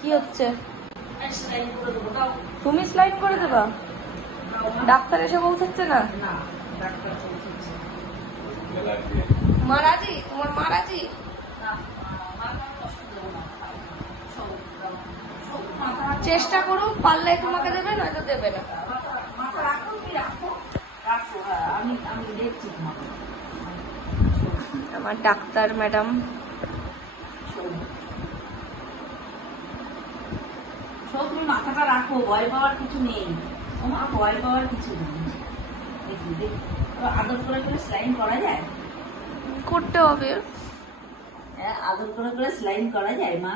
কি হচ্ছে? তুমি স্লাইড করে দেবা? ডাক্তার এসে পৌঁছাচ্ছে না? মারাজি, তোমার মারাজি। চেষ্টা করো পারলে তোমাকে দেবে, নয়তো দেবে না। আমার ডাক্তার, ম্যাডাম। তুমি মাথাটা রাখো ভয় পাওয়ার কিছু নেই। তোমার ভয় পাওয়ার কিছু নেই। দেখি দেখ আদর করে করে স্লাইন করা যায়? করতে হবে। হ্যাঁ আদর করে করে স্লাইন করা যায় মা?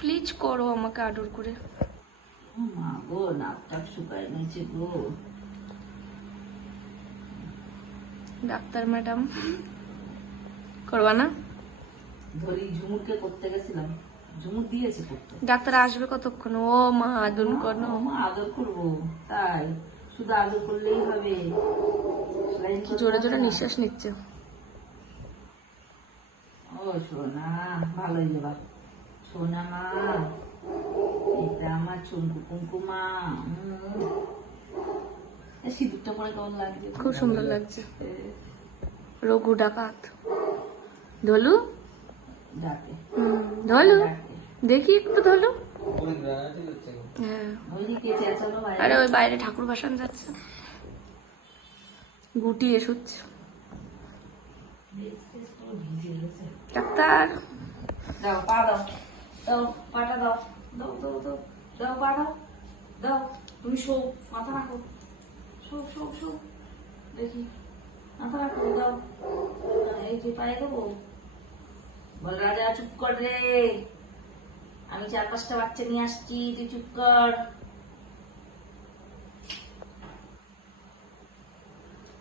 প্লিজ করো আমাকে আদর করে। মা গো নাক টাক শুকায় নিয়েছে গো। ডাক্তার ম্যাডাম করবা না? ধরি ঝুমুরকে করতে গেছিলাম। দিয়েছে ডাক্তার আসবে কতক্ষণ? ও মা আদর করো। মা আদর করব। তাই শুধু আদর করলেই হবে। জোরে জোরে নিঃশ্বাস নিচ্ছে। ও সোনা ভালোই যাবা সোনা মা এটা আমার চুমকু কুমকুমা উম। সিঁদুরটা পরে কেমন লাগছে? খুব সুন্দর লাগছে। রঘু ডাকাত। ধলু? ডাকে। ধলু। দেখি একটু ধলু হ্যাঁ? আরে ওই বাইরে ঠাকুর ভাসান যাচ্ছে। গুটি এসুচ্ছে। ডাক্তার। দাও পা দাও। দাও পাটা দাও। দাও দাও দাও। দাও পা দাও। দাও তুমি শো মাথা রাখো। শো শো শো। দেখি। মাথা রাখো দাও। এই যে পায়ে দেবো। বল রাজা চুপ কর রে। আমি চার পাঁচটা বাচ্চা নিয়ে আসছি তুই চুপ কর।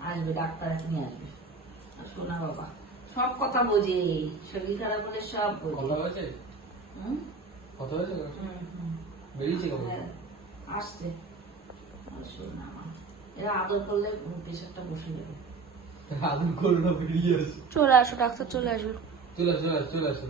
আসবে ডাক্তার এখনই আসবে। শোনা বাবা সব কথা বোঝে শরীর খারাপ হলে সব বোঝে। কথা হয়েছে? কথা হয়েছে। বেরিয়েছে হ্যাঁ, আসছে। আর শোনা এরা আদর করলে প্রেশারটা বসে যাবে। আদর করল বেরিয়ে আসে চলে আসো ডাক্তার চলে আসবে। চলে আসো চলে আসো চলে আসো।